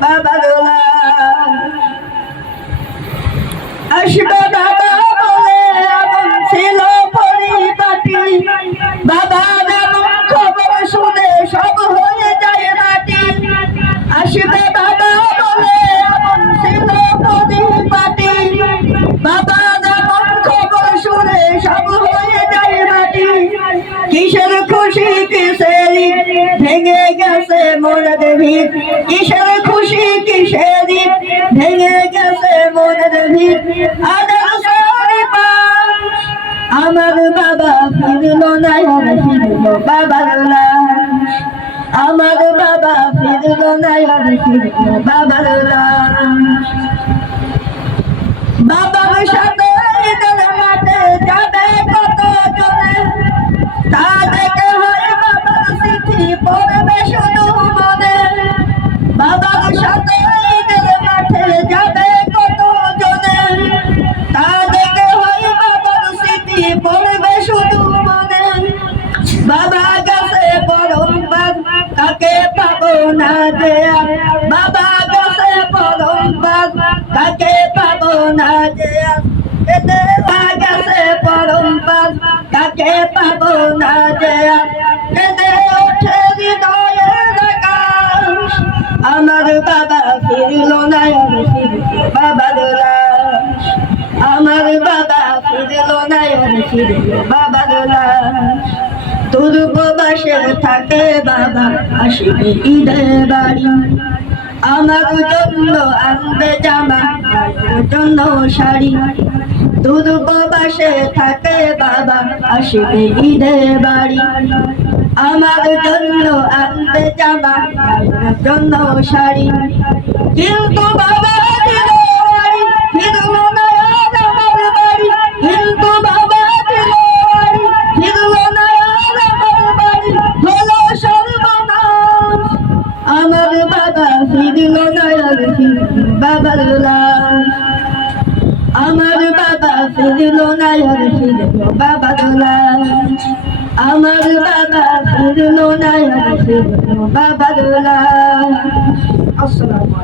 বাবার লাশ আসবে বাবা ভেঙে গেছে মোর দেবী। কিসের খুশি, কিসের ভেঙে গেছে সরি পাশ। আমার বাবা ফিরল না ফিরল বাবার আমার বাবা ফিরল না ফিরল বাবার লাশ মনে বাবা না যে আর। বাবা গেছে পরম বাদ তাকে পাবো না যে আমার বাবা ফিরল না বাবা দোলা আমার বাবা ফিরল না বাবা দোলা তোর বাসে থাকে বাবা, আসবে ঈদের বাড়ি। আমার জন্য আনবে জামা জন্য শাড়ি। তোর প্রবাসে থাকে বাবা, আসবে ঈদের বাড়ি। আমার জন্য জামা আমার জন্য শাড়ি। কিন্তু বাবা আমার বাবা ফিরল না আর আমার বাবা ফিরল না আর ফিরল বাবার লাশ আমার বাবা ফিরল না আর ফিরল বাবার লাশ আসসালামু